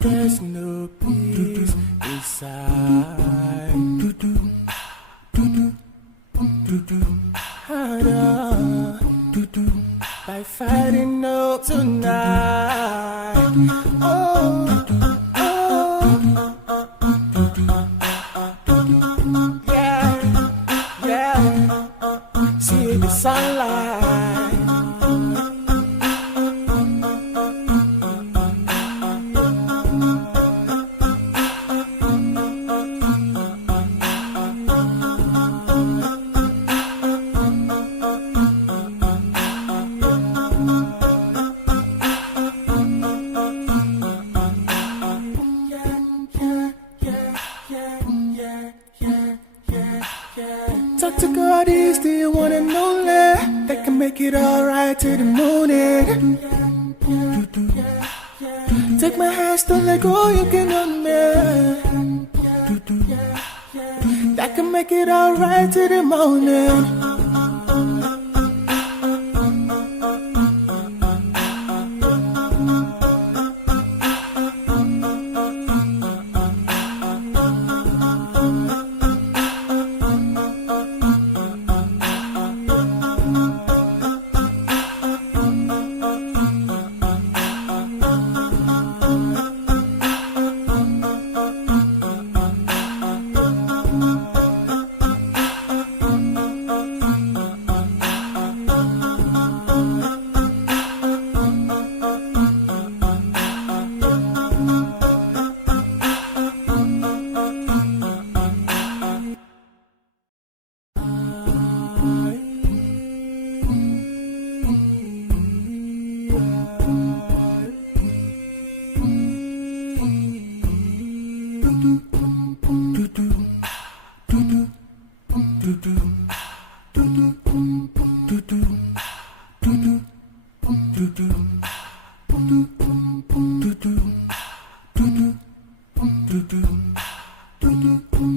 There's no peace inside. Harder by fighting no tonight. Oh, yeah, yeah. See the sunlight. Talk to God, is the one and only that can make it alright to the morning. Take my hands, don't let go, you can own me. That can make it alright to the morning. Do